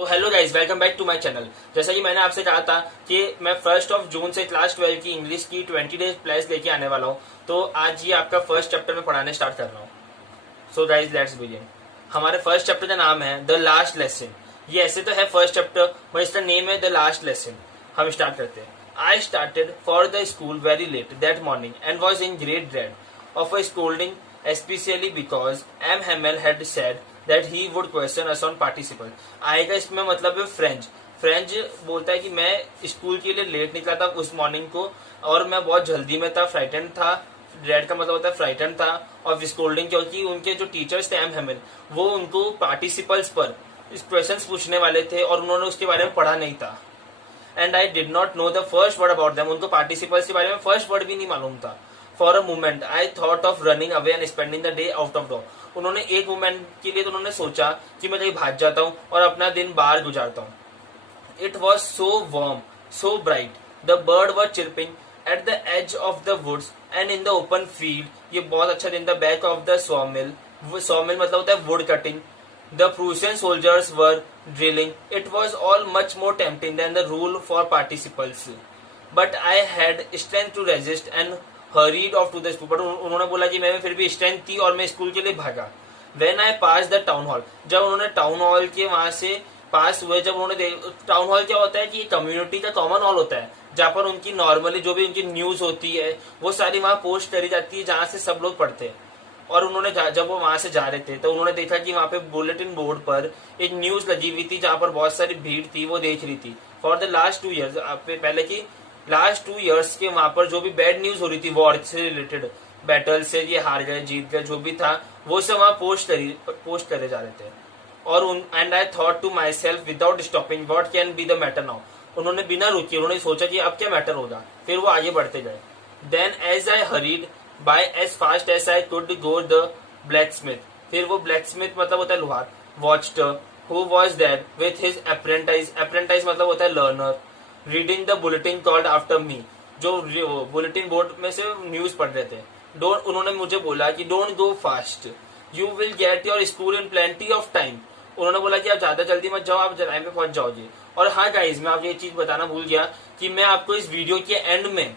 तो hello guys, welcome back to my channel. जैसा कि मैंने आपसे कहा था कि मैं 1 जून से क्लास 12 की इंग्लिश की 20 डेज क्लास लेके आने वाला हूँ। तो आज ये आपका फर्स्ट चैप्टर में पढ़ाने स्टार्ट कर रहा हूँ। So guys let's begin. हमारे फर्स्ट चैप्टर का नाम है द लास्ट लेसन। ये ऐसे तो है फर्स्ट चैप्टर, बट इसका नेम है द लास्ट लेसन। हम स्टार्ट करते हैं। I started for the school very let that morning and was in great dread of a scolding, especially because M. Hamel had said that he would question us on participles. आएगा इसमें मतलब है French. French बोलता है कि मैं school के लिए लेट निकला था उस मॉर्निंग को और मैं बहुत जल्दी में था, फ्राइटन था। ड्रेड का मतलब होता है फ्राइटन था और स्कोल्डिंग, क्योंकि उनके जो टीचर्स थे एम हेमल, वो उनको पार्टिसिपल्स पर क्वेश्चंस पूछने वाले थे और उन्होंने उसके बारे में पढ़ा नहीं था। And I did not know the first word about them. उनको पार्टिसिपल्स के बारे में फर्स्ट वर्ड भी नहीं मालूम था। For a moment I thought of running away and spending the day out of door. उन्होंने एक मोमेंट के लिए तो उन्होंने सोचा कि मैं कहीं भाग जाता हूँ और अपना दिन बाहर गुजारता हूँ। It was so warm, so bright, the bird were chirping at the edge of the woods and in the open field. ये बहुत अच्छा दिन था। Back of the sawmill, sawmill मतलब होता है wood cutting. The Prussian soldiers were drilling. It was all much more tempting than the rule for participles. But I had strength to resist and hurried off to the school. But उन्होंने बोला कि मैं फिर भी strength थी और मैं school के लिए भागा। When I passed the town hall, जब उन्होंने टाउन हॉल के वहां से पास हुए, जब उन्होंने टाउन हॉल क्या होता है कि कम्युनिटी का कॉमन हॉल होता है जहाँ पर उनकी नॉर्मली जो भी उनकी न्यूज होती है वो सारी वहां पोस्ट करी जाती है, जहाँ से सब लोग पढ़ते हैं। और उन्होंने जब वो वहां से जा रहे थे तो उन्होंने देखा कि वहां पे बुलेटिन बोर्ड पर एक न्यूज लगी हुई थी जहां पर बहुत सारी भीड़ थी, वो देख रही थी। फॉर द लास्ट 2 ईयर्स, पहले की लास्ट 2 ईयर्स के वहां पर जो भी बैड न्यूज हो रही थी वॉर से रिलेटेड, बैटल से, ये हार गए जीत गए जो भी था, वो सब वहां पोस्ट करे जा रहे थे। और and I thought to myself without stopping what can be the matter now. उन्होंने बिना रुके उन्होंने सोचा कि अब क्या मैटर होगा, फिर वो आगे बढ़ते गए। Then as I hurried by as fast as I could go the blacksmith, फिर वो blacksmith मतलब होता है लोहार, watched who was there with his apprentice मतलब होता है learner, reading the bulletin called after me, जो बुलेटिन बोर्ड में से न्यूज पढ़ रहे थे। डोंट, उन्होंने मुझे बोला कि don't go fast, you will get your school in plenty of time. उन्होंने बोला कि आप ज्यादा जल्दी मत जाओ, आप टाइम पे पहुंच जाओगे। और हाँ गाइज, मैं आपको ये चीज बताना भूल गया कि मैं आपको इस वीडियो के एंड में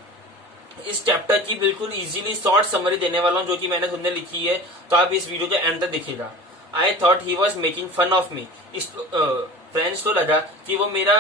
इस चैप्टर की बिल्कुल इजीली शॉर्ट समरी देने वाला हूँ जो कि मैंने खुद ने लिखी है, तो आप इस वीडियो के एंड तक देखिएगा। I thought he was making fun of me. इस फ्रेंड्स को लगा कि वो मेरा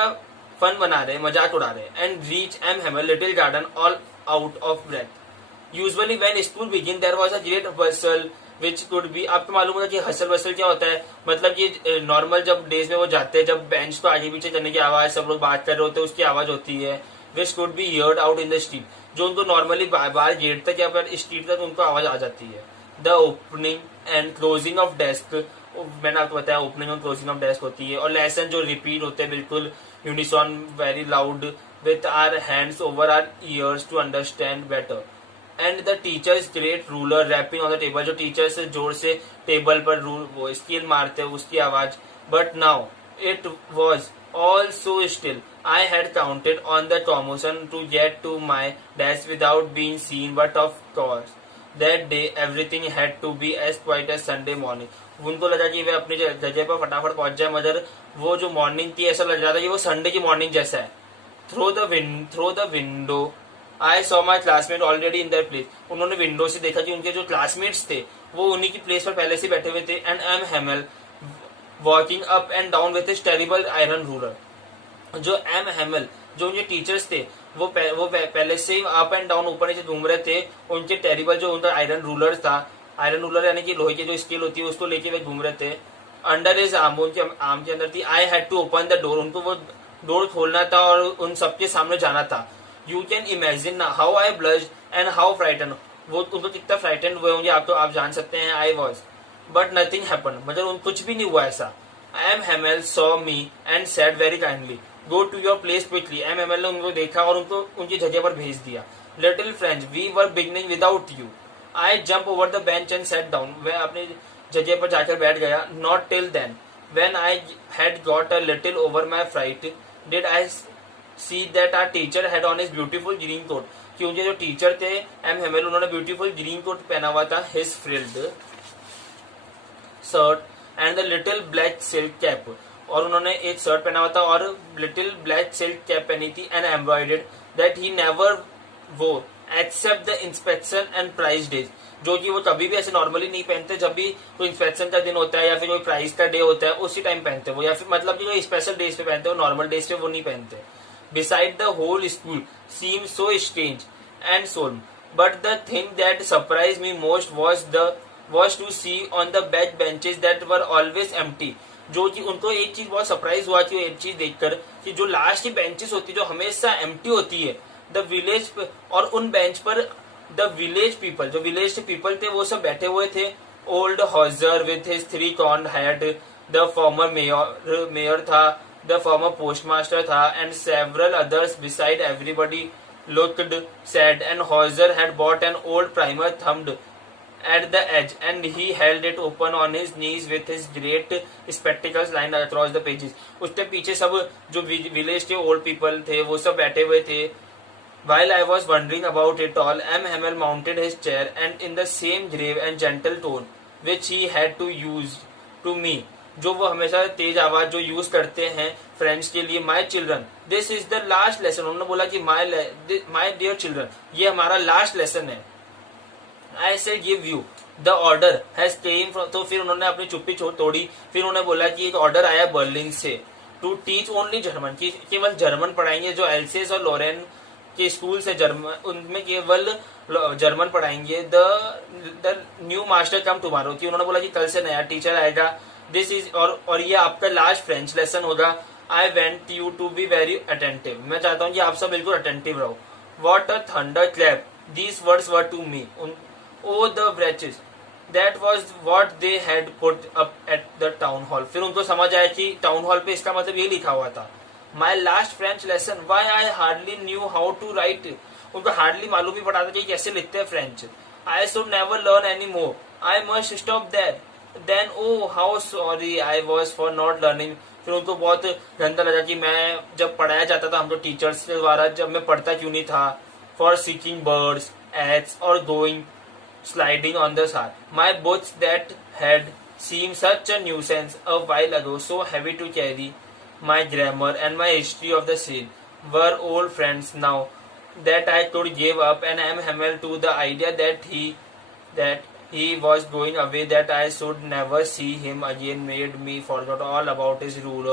फन बना रहे, मजाक उड़ा रहे। And reach M Hamel little garden all out of breath. Usually when school begin there was a great bustle which could be, आपको मालूम होगा कि हसल वसल क्या होता है, मतलब ये नॉर्मल जब डेज में वो जाते हैं, जब बेंच को आगे पीछे करने की आवाज, सब लोग बात कर रहे होते हैं, उसकी आवाज होती है। विच could B heard out in the street, जो उनको नॉर्मली बाहर गेट तक या फिर स्ट्रीट तक उनको आवाज आ जाती है। The opening and closing of desk, मैंने आपको बताया ओपनिंग और क्लोजिंग ऑफ डेस्क होती है। और लेसन जो रिपीट होते हैं बिल्कुल unison, very loud, with our hands over our ears to understand better. And the teachers great ruler rapping on the table, जो टीचर्स जोर से टेबल पर वो स्केल मारते हैं उसकी आवाज। But now it was all so still. I had counted on the commotion to get to my desk without being seen, but of course that day everything had to be as quiet as Sunday morning. उनको लगा कि वे अपनी जगह पर फटाफट पहुंच जाए, मगर वो जो मॉर्निंग थी ऐसा लग रहा था कि वो संडे की मॉर्निंग जैसा है। Through the window I saw my classmate already in their place. उन्होंने विंडो से देखा कि उनके जो क्लासमेट्स थे वो उन्हीं की प्लेस पर पहले से बैठे हुए थे। And M Hamel walking up and down with his terrible iron ruler. जो एम हेमल, जो उनके टीचर्स थे, वो पहले से ही अप एंड डाउन ऊपर नीचे घूम रहे थे। उनके टेरिबल जो उनका आयरन रूलर था, आयरन रूलर यानी कि लोहे की जो स्केल होती है उसको लेके वे घूम रहे थे। अंडर हिज आर्म, उनके आर्म के अंदर थी। I had to open the door, उनको वो डोर खोलना था और उन सबके सामने जाना था। You can imagine how I blushed and how frighten, वो उनको कितना फ्राइटन हुए होंगे आप जान सकते हैं। I was but nothing happen, मतलब कुछ भी नहीं हुआ ऐसा। M Hamel saw me and said very kindly go to your place quickly. M Hamel ने उनको देखा और उनको उनकी जगह पर भेज दिया। Little French we were beginning without you. I jump over the bench and sat down, मैं अपनी जगह पर जाकर बैठ गया। Not till then when I had got a little over my fright did I see that our teacher had on his beautiful green coat, कि उनके जो टीचर थे एम हेमल, उन्होंने ब्यूटीफुल ग्रीन कोट पहना हुआ था, his frilled shirt and the little black silk cap, और उन्होंने एक शर्ट पहना हुआ था और लिटिल ब्लैक सिल्क कैप पहनी थी and embroidered that he never wore except the inspection and prize days, जो कि वो कभी भी ऐसे नॉर्मली नहीं पहनते, जब भी कोई इंस्पेक्शन का दिन होता है या फिर कोई प्राइस का डे होता है उसी टाइम पहनते वो, या फिर मतलब कि जो स्पेशल डेज पे पहनते वो नॉर्मल डेज पे वो नहीं पहनते. Beside the whole school seem so strange and solemn, but the thing that surprise me most was to see on the back benches that were always empty. जो कि उनको एक चीज बहुत सरप्राइज हुआ कि एक चीज देखकर कि जो लास्ट की बेंचेस होती है जो हमेशा एम्प्टी होती है द विलेज, और उन बेंच पर द विलेज पीपल, जो विलेज पीपल थे वो सब बैठे हुए थे. Old Hauser with his 3 corn head, the former mayor था, द फॉर्मर पोस्टमास्टर था and several others beside. Everybody looked sad and Hauser had bought an old primer thumbed at the edge and he held it open on his knees with his great spectacles lined across the pages. उसके पीछे सब जो village के old people थे वो सब बैठे हुए थे. While I was wondering about it all, M. Hamel mounted his chair and in the same grave and gentle tone which he had to use to me, जो वो हमेशा तेज आवाज जो यूज करते हैं फ्रेंड्स के लिए, my children this is the last lesson. उन्होंने बोला कि माई डियर चिल्ड्रन ये हमारा लास्ट लेसन है. I said give you the order has came from, तो फिर उन्होंने अपनी चुप्पी तोड़ी. फिर उन्होंने बोला कि एक ऑर्डर आया बर्लिन से टू टीच ओनली जर्मन, की केवल जर्मन पढ़ाएंगे. जो एल्सेस और लोरेन के स्कूल से जर्मन, उनमें केवल जर्मन पढ़ाएंगे. The new master come tomorrow, कि उन्होंने बोला कि कल से नया टीचर आएगा. दिस इज और ये आपका लास्ट फ्रेंच लेसन होगा. I went you to be very attentive, मैं चाहता हूँ कि आप सब बिल्कुल अटेंटिव रहो. What a thunder clap these words were to me. Oh the wretches that was what they had put up at the town hall. फिर उनको समझ आया कि टाउन हॉल पे इसका मतलब ये लिखा हुआ था, my last French lesson why I hardly knew how to write. उनको हार्डली मालूम ही पड़ा था कि कैसे लिखते हैं French. I should never learn any more, I must stop that. Then oh how sorry I was for not learning. फिर उनको बहुत गंदा लगा कि मैं जब पढ़ाया जाता था हमको टीचर्स के द्वारा, जब मैं पढ़ता क्यों नहीं था. फॉर सीकिंग बर्ड्स एट्स और going sliding on the sand. My books that had seemed such a nuisance a while ago, so heavy to carry, my grammar and my history of the scene, were old friends now that I could give up and am Hamel to the idea that he was going away, that I should never see him again, made me forget all about his rule.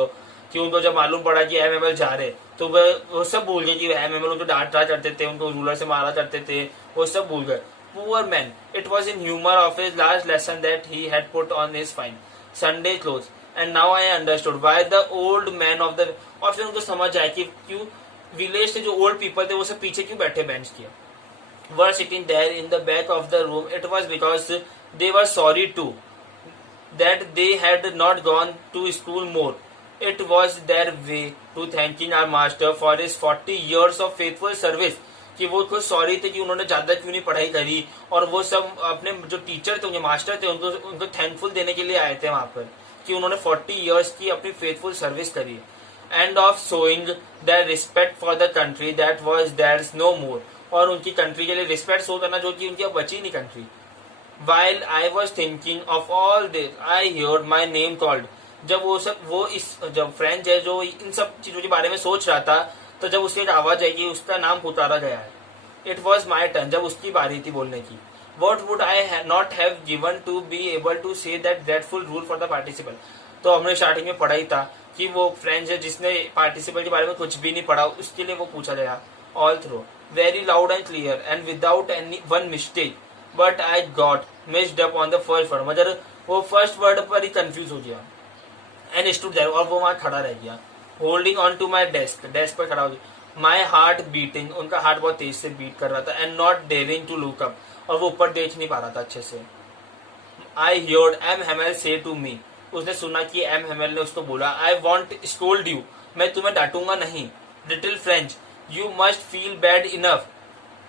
कि उनको जब मालूम पड़ा कि M M L जा रहे तो वो सब भूल गए कि एम एम एल उनको डांटा करते थे, उनको रूलर से मारा करते थे, वो सब भूल गए. Poor man, it was in humor of his last lesson that he had put on his fine Sunday clothes, and now I understood why the old man of the. और फिर उनको समझ आया कि क्यों विलेज से जो ओल्ड पीपल थे वो सब पीछे क्यों बैठे बेंच के. Were sitting there in the back of the room. It was because they were sorry too that they had not gone to school more. It was their way to thanking our master for his 40 years of faithful service. कि वो खुद sorry थे कि उन्होंने ज्यादा क्यों नहीं पढ़ाई करी, और वो सब अपने जो टीचर थे, उनके मास्टर थे, उनको थैंकफुल देने के लिए आए थे वहां पर कि उन्होंने 40 इयर्स की अपनी फेथफुल सर्विस करी. And of showing the respect for the country that was theirs no more, और उनकी कंट्री के लिए रिस्पेक्ट शो करना जो कि उनकी अब बची नहीं country. While I was thinking of all this I heard my name called. जब जब फ्रेंच है जो इन सब चीजों के बारे में सोच रहा था, तो जब उसकी एक आवाज आई कि उसका नाम पुकारा गया है. इट वॉज माई टर्न, जब उसकी बारी थी बोलने की. What would I not have given to be able to say that dreadful rule for the participle. तो हमने स्टार्टिंग में पढ़ा ही था कि वो फ्रेंच है जिसने पार्टिसिपल के बारे में कुछ भी नहीं पढ़ा, उसके लिए वो पूछा गया. All through very loud and clear and without any one mistake, but I got missed up on the first word. मगर वो फर्स्ट वर्ड पर ही कंफ्यूज हो गया. एंड स्टूड देयर, और वो वहां खड़ा रह गया. Holding on to my desk पर खड़ा हो गया. माई हार्ट बीटिंग, उनका हार्ट बहुत तेज से बीट कर रहा था. And not daring to look up, और वो ऊपर देख नहीं पा रहा था अच्छे से. आई हियर्ड एम हेमेल से टू मी, उसने सुना कि एम हेमेल ने उसको बोला, आई वॉन्ट स्कोल्ड यू, मैं तुम्हें डांटूंगा नहीं. Little French, you must feel bad enough.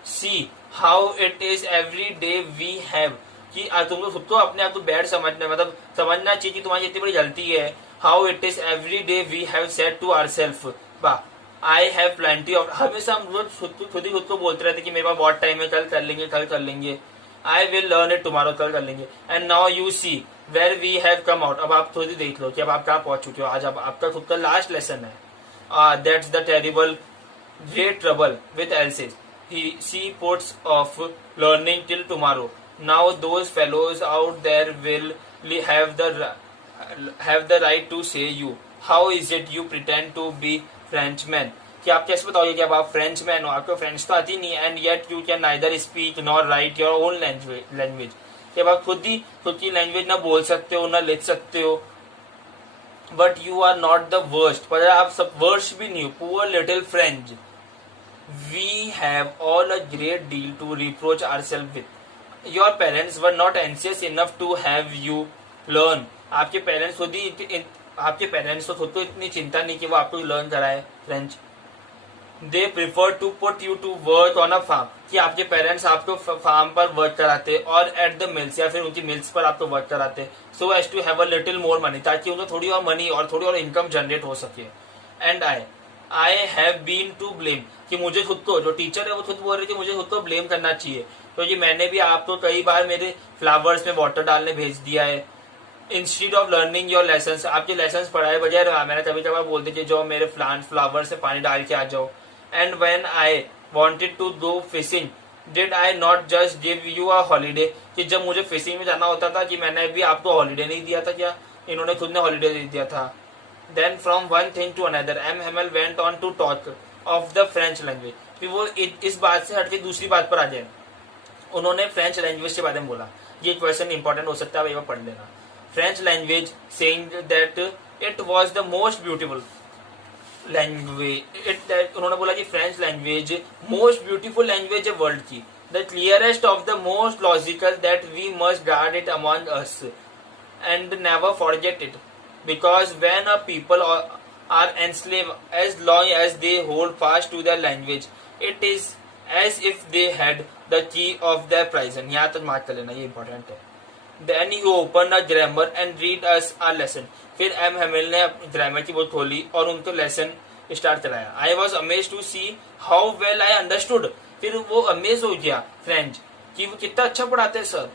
See how it is every day we have, कि तुमको खुद को अपने आप को बैड समझना, मतलब समझना चाहिए कि तुम्हारी इतनी बड़ी गलती है. How it is every day we have said to ourselves, वाह आई हैव प्लेंटी ऑफ. हमेशा हम खुद ही खुद को बोलते रहते कि मेरे पास बहुत टाइम है, कल कर लेंगे. I will learn it tomorrow, कल कर लेंगे. And now you see where we have come out. अब आप थोड़ी देख लो कि अब आप कहाँ पहुंच चुके हो. आज अब आपका खुद का लास्ट लेसन है. That's the terrible great trouble with Elsace. She puts off learning till tomorrow. Now those fellows out there will have the right to say you. How is it you pretend to be Frenchman? कि आप कैसे बताओगे कि अब आप French man हो, आपको French तो आती नहीं, and yet you can neither speak nor right your own language. कि अब आप खुद की लैंग्वेज ना बोल सकते हो ना लिख सकते हो. But you are not the worst, पर आप सब वर्स्ट भी नहीं हो. Poor little French. We have all a great deal to reproach ourselves with. Your parents were not anxious enough to have you learn. आपके पेरेंट्स तो खुद को इतनी चिंता नहीं कि वो आपको लर्न कराए French. They prefer to put you to work on a farm. कि आपके पेरेंट्स आपको फार्म पर वर्क कराते और एट द मिल्स या फिर उनकी मिल्स पर आपको वर्क कराते. So as to have a little more money, ताकि उनको थोड़ी और मनी और थोड़ी और इनकम जनरेट हो सके. And I have been to blame. कि मुझे खुद को, जो टीचर है वो खुद बोल रही थी मुझे खुद को ब्लेम करना चाहिए, क्योंकि मैंने भी आपको कई बार मेरे फ्लावर्स में वाटर डालने भेज दिया है. Instead of learning your lessons, आपके लेसन्स पढ़ाए बजाय मैंने कभी कभार बोलते कि जो मेरे फ्लावर्स में पानी डाल के आ जाओ. And when I wanted to go fishing did I not just give you a holiday. कि जब मुझे फिशिंग में जाना होता था कि मैंने भी आपको हॉलीडे नहीं दिया था क्या? इन्होंने खुद ने हॉलीडे दे दिया था. Then from one thing to another, M. Hamel went on to talk of the French language. फिर वो इस बात से हटके दूसरी बात पर आ जाए. उन्होंने फ्रेंच लैंग्वेज के बारे में बोला. ये क्वेश्चन इंपॉर्टेंट हो सकता है, एक बार पढ़ लेना. French language saying that it was the most beautiful language. उन्होंने बोला कि French language most beautiful language है वर्ल्ड की. The clearest of the most logical that we must guard it among us and never forget it. Because when a people are enslaved, as long as they hold fast to their language, it is as if they had the key of their prison. यहाँ तक mark कर लेना, ये important है. Then he opened a grammar and read us a lesson. फिर M Hemil ने grammar की book खोली और उनको लेसन स्टार्ट कराया. I was amazed to see how well I understood. फिर वो अमेज हो गया फ्रेंच कि वो कितना अच्छा पढ़ाते हैं sir.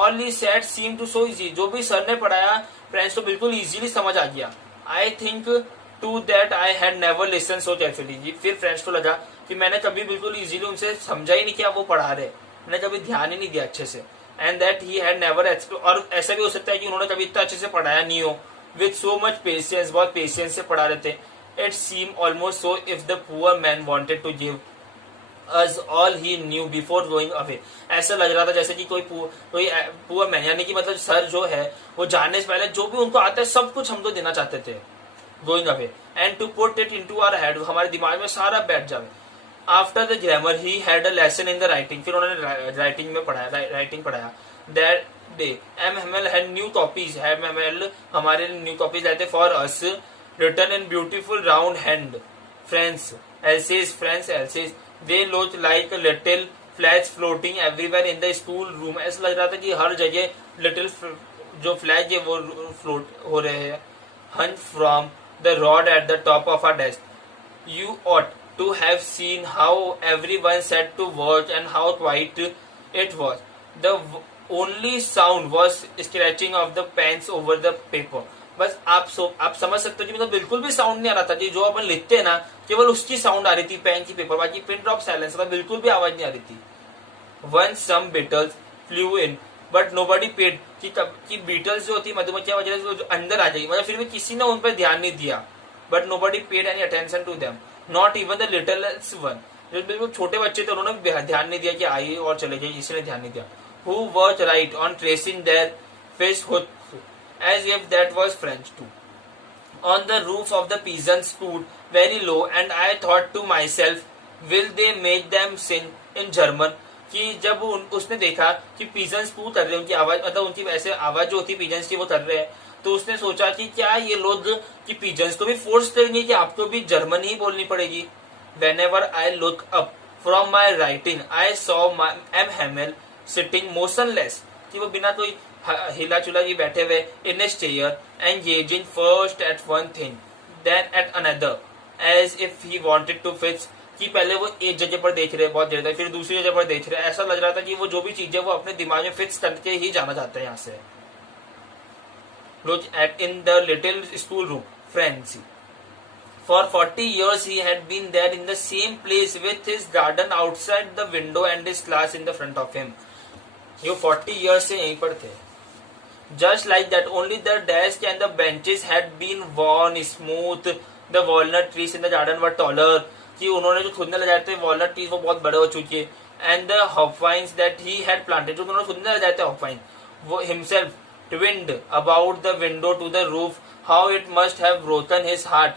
All he said seemed to so easy. जो भी सर ने पढ़ाया फ्रेंच तो बिल्कुल इजीली समझ आ गया. I think too that I had never listen so carefully. फिर फ्रेंच को लगा कि मैंने कभी बिल्कुल इजीली उनसे समझा ही नहीं कि वो पढ़ा रहे, मैंने कभी ध्यान ही नहीं दिया अच्छे से. And that he had never explore. और ऐसा भी हो सकता है कि उन्होंने कभी इतना अच्छे से पढ़ाया नहीं हो. विथ सो मच पेशेंस, बहुत पेशेंस से पढ़ा रहे थे. It seem almost so if the poor man wanted to give as all he knew before going away. ऐसा लग रहा था जैसे कि कोई पुअर मैन, यानी कि मतलब सर जो है वो जाने से पहले जो भी उनको आता है सब कुछ हमको देना चाहते थे. Going away and to put it into our head, हमारे दिमाग में सारा बैठ जाए. After the grammar he had a lesson in the writing. फिर उन्होंने राइटिंग पढ़ाया. That day M Hamel had new copies. M Hamel हमारे न्यू कॉपीज लाए थे for us, written in beautiful round hand French Alsace. They looked like little flags floating everywhere in the school room. ऐसा लग रहा था कि हर जगह little जो फ्लैग है वो फ्लोट हो रहे हैं. Hung from the rod at the top of our desk. You ought to have seen how everyone set to work and how quiet it was. The only sound was scratching of the pens over the paper. बस आप समझ सकते हो कि मतलब बिल्कुल भी sound नहीं आ रहा था. जो अपन लिखते हैं ना केवल उसकी साउंड आ रही थी पेन की पेपर, बाकी पिन ड्रॉप साइलेंस था, बिल्कुल भी आवाज नहीं आ रही थी. One some beetles flew in but nobody paid. कि बीटल्स जो होती मधुमक्खियां वगैरह जो अंदर आ जाएगी, मतलब फिर भी किसी ने उन पर ध्यान नहीं दिया. But nobody paid any attention to them, not even the littlest one. जो बिल्कुल छोटे बच्चे थे उन्होंने ध्यान नहीं दिया कि आइए और चले जाइए, किसी ने ध्यान नहीं दिया. Who work right on tracing their face hood as if that was French too. On the roof of the pigeons stood very low and I thought to myself, will they make them sing in German? कि जब उसने देखा कि pigeons पू कर रहे हैं, उनकी आवाज मतलब उनकी वैसे आवाज जो होती है पिजन्स की वो कर रहे हैं, तो उसने सोचा कि क्या ये लोग कि पिजन्स को भी फोर्स करेंगे कि आपको भी जर्मन ही बोलनी पड़ेगी. Whenever I look up from my writing, I saw M. Hamel sitting motionless. कि वो बिना कोई हिला चुला जी बैठे हुए in a chair, engaging first at one thing then at another as if he wanted to fix. कि पहले वो एक जगह पर देख रहे हैं बहुत देर तक, फिर दूसरी जगह पर देख रहे हैं, ऐसा लग रहा था कि वो जो भी चीजें वो अपने दिमाग में फिक्स करके ही जाना चाहते हैं यहाँ से। Look at in the little school room, friends. For 40 years he had been there in the same place with his garden outside the window and his class in the front of him. ये 40 years से यहीं पर थे। Just like that, only the desk and the benches had been worn smooth. The walnut trees in the garden were taller. कि उन्होंने जो खुदने लगाए थे walnut trees वो बहुत बड़े हो चुके हैं। And the hopvines that he had planted, जो उन्होंने खुदने लगाए थे hopvine, वो himself twinned about the window to the roof. How it must have broken his heart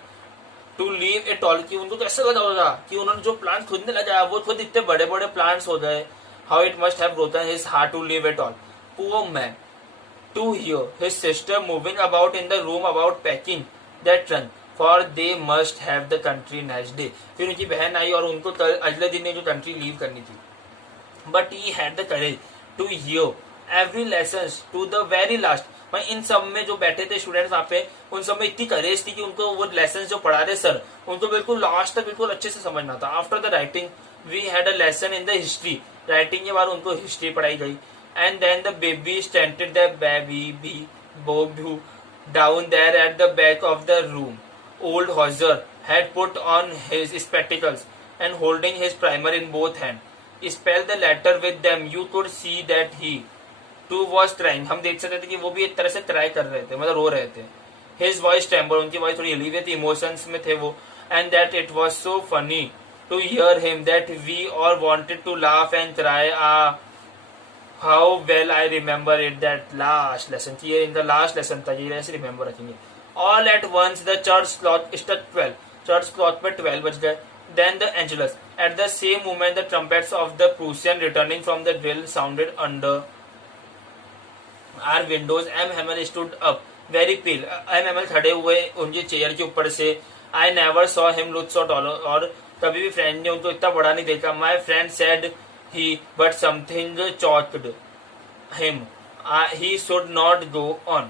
to leave it all. कि उनको कैसे लगा होगा कि उन्होंने जो प्लांट खुद ने लगाया वो खुद इतने बड़े बड़े प्लांट्स हो गए। How it must have broken his heart to leave it all. Poor man. To hear his sister moving about in the room about packing that trunk, for they must have the country next day. फिर उनकी बहन आई और उनको अगले दिन जो country leave करनी थी। But he had the courage to hear every lessons to the very last. मैं इन सब में जो बैठे थे स्टूडेंट्स वहाँ पे, उन सब में इतनी करेज थी कि उनको वो लेसन जो पढ़ा रहे सर उनको बिल्कुल लास्ट तक बिल्कुल अच्छे से समझना था। After the writing we had a lesson in the history. Writing के बाद उनको हिस्ट्री पढ़ाई गई। And then the baby standard the baby bo bu down there at the back of the room. Old Hauser had put on his spectacles and holding his primer in both hand spell the letter with them. You could see that he too was trying. हम देख सकते थे कि वो भी एक तरह से ट्राई कर रहे थे, मतलब रो रहे थे। हिज वॉइस ट्रेम्बल, उनकी वॉइस थोड़ी हिली हुई थी, इमोशंस में थे वो। And that it was so funny to hear him that we all wanted to laugh and try. How well I remember it that last lesson. ये इन द लास्ट लेसन था, ये ऐसे रिमेम्बर रखेंगे। All at once the church clock struck 12। Church clock पे 12 बज गए। Then the Angelus. At the same moment, the trumpets of the Prussian returning from the drill sounded under our windows. M. Hamel stood up, very pale. M. Hamel खड़े हुए उनकी chair के ऊपर से। I never saw him look so tall. और कभी भी friend ने उनको इतना बड़ा नहीं देखा। My friend said he, but something choked him. He should not go on.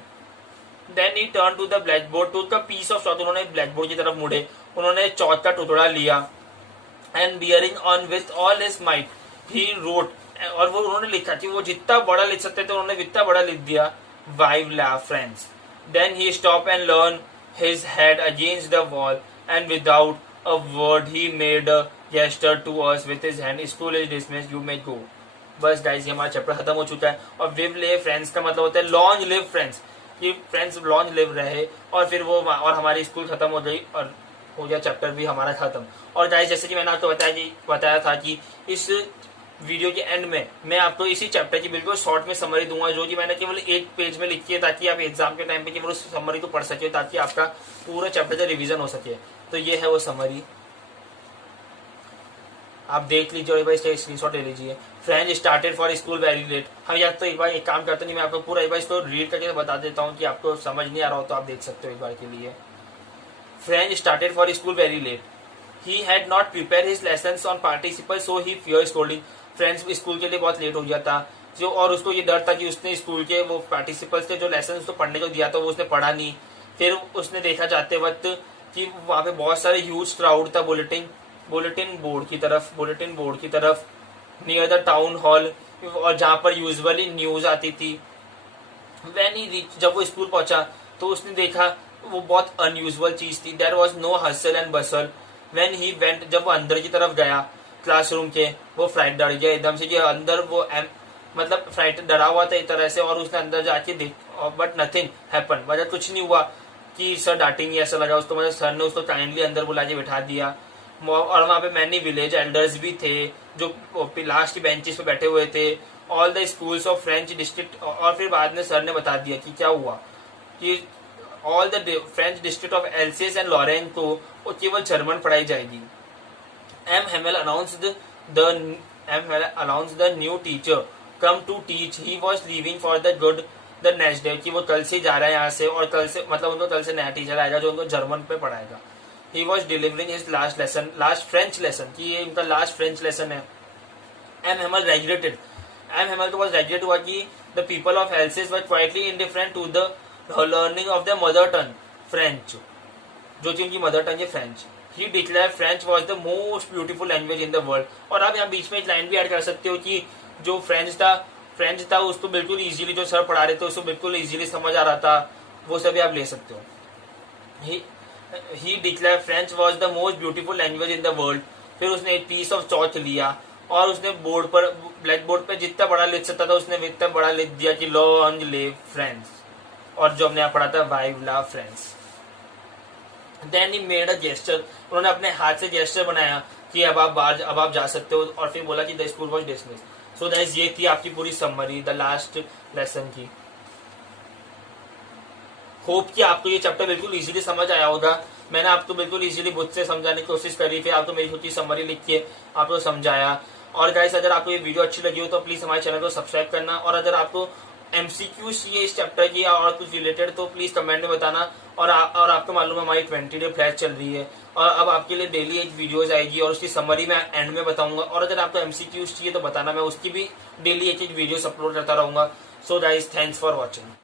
Then he turned to the blackboard, took a piece of chalk. उन्होंने ब्लैकबोर्ड की तरफ मुड़े, उन्होंने चौक का टुकड़ा लिया। And bearing on with all his might, he wrote. और वो उन्होंने लिखा कि वो जितना बड़ा लिख सकते थे उन्होंने इतना बड़ा लिख दिया। Five laugh friends. Then he stopped and leaned his head against the wall, and without a word he made a gesture to us with his hand. School is dismissed. You may go. बस guys, ये हमारा chapter खत्म हो चुका है। और विव live friends का मतलब होता है लॉन्ग लिव फ्रेंड्स, कि फ्रेंड्स लॉन्ग लिव रहे। और फिर वो और हमारी स्कूल खत्म हो गई और हो गया चैप्टर भी हमारा खत्म। और गाइस, जैसे कि मैंने आपको बताया था कि इस वीडियो के एंड में मैं आपको इसी चैप्टर की बिल्कुल शॉर्ट में समरी दूंगा, जो कि मैंने केवल एक पेज में लिखी है, ताकि आप एग्जाम के टाइम पे केवल उस समरी को पढ़ सके, ताकि आपका पूरा चैप्टर का रिवीजन हो सके। तो ये है वो समरी, आप देख लीजिए और एक बार इसका स्क्रीनशॉट ले लीजिए। Franz started for school very late. हम या तो एक बार एक काम करते नहीं, मैं आपको पूरा एक बार इसको रीड करके बता देता हूँ कि आपको समझ नहीं आ रहा हो तो आप देख सकते हो एक बार के लिए। Franz started for school very late. He had not prepare his lessons on participle so he fear scolding. Franz school के लिए बहुत लेट हो गया था जो, और उसको ये डर था कि उसने स्कूल के वो पार्टिसिपल्स के जो लेसन उसको पढ़ने को दिया था वो उसने पढ़ा नहीं। फिर उसने देखा जाते वक्त कि वहाँ पे बहुत सारे ह्यूज क्राउड था बुलेटिन बोर्ड की तरफ नियर द टाउन हॉल, और जहाँ पर यूजुअली न्यूज आती थी। व्हेन ही रीच, जब वो स्कूल पहुंचा तो उसने देखा वो बहुत अनयूजुअल चीज थी। There was no hustle and bustle. When he went, जब वो अंदर की तरफ गया क्लासरूम के, वो फ्राइट डर गया एकदम से कि अंदर वो मतलब फ्राइट डरा हुआ था एक तरह से, और उसने अंदर जाके देख, बट नथिंग हैपन, मतलब कुछ नहीं हुआ कि सर डांटेंगे ऐसा लगा उसको। मतलब सर ने उसको काइंडली अंदर बुला के बैठा दिया। और वहाँ पे मैनी विलेज एल्डर्स भी थे जो लास्ट बेंचेस पे बैठे हुए थे। All the schools of French district, और फिर बाद में सर ने बता दिया कि क्या हुआ कि all the French district of Alsace and Lorraine को केवल जर्मन पढ़ाई जाएगी। M Hamel announced the new teacher come to teach. He was leaving for the good the next day, कि वो कल से जा रहा है यहाँ से, और कल से मतलब उनको कल से नया टीचर आएगा जो उनको जर्मन पे पढ़ाएगा। He was delivering his last French lesson, कि ये इनका लास्ट फ्रेंच लेसन है। M. Hamel regretted, M. Hamel को बस regret हुआ कि the people of Alsace were quietly indifferent to the learning of their mother tongue, French. जो कि उनकी मदर टंग है French. He declare French was the most beautiful language in the world. और आप यहाँ बीच में एक लाइन भी ऐड कर सकते हो कि जो फ्रेंच था उसको बिल्कुल इजीली, जो सर पढ़ा रहे थे उसको बिल्कुल इजीली समझ आ रहा था, वो सभी आप ले सकते हो। He declare French was the most beautiful language in the world. फिर उसने एक पीस ऑफ चॉक लिया और उसने बोर्ड पर, ब्लैक बोर्ड पर जितना बड़ा लिख सकता था उसने इतना बड़ा लिख दिया कि लॉन्ग लिव फ्रेंड्स, और जो हमने यहाँ पढ़ा था vive la France. Then he made a gesture, उन्होंने अपने हाथ से जेस्चर बनाया कि अब आप जा सकते हो, और फिर बोला कि the school was dismiss. So guys ये थी आपकी पूरी समरी द लास्ट लेसन की। होप कि आपको ये चैप्टर बिल्कुल इजीली समझ आया होगा। मैंने आपको बिल्कुल इजीली बुक से समझाने की कोशिश करी, फिर आपको मेरी खुद की समरी लिख के आपको समझाया। और गाइस अगर आपको ये वीडियो अच्छी लगी हो तो प्लीज हमारे चैनल को सब्सक्राइब करना, और अगर आपको MCQ चाहिए इस चैप्टर की और कुछ रिलेटेड तो प्लीज कमेंट में बताना। और आपको मालूम है हमारी 20 डे फ्लैश चल रही है, और अब आपके लिए डेली एक वीडियोज आएगी और उसकी समरी मैं एंड में बताऊंगा। और अगर आपको MCQ चाहिए तो बताना, मैं उसकी भी डेली एक वीडियोस अपलोड करता रहूंगा। So guys thanks for watching.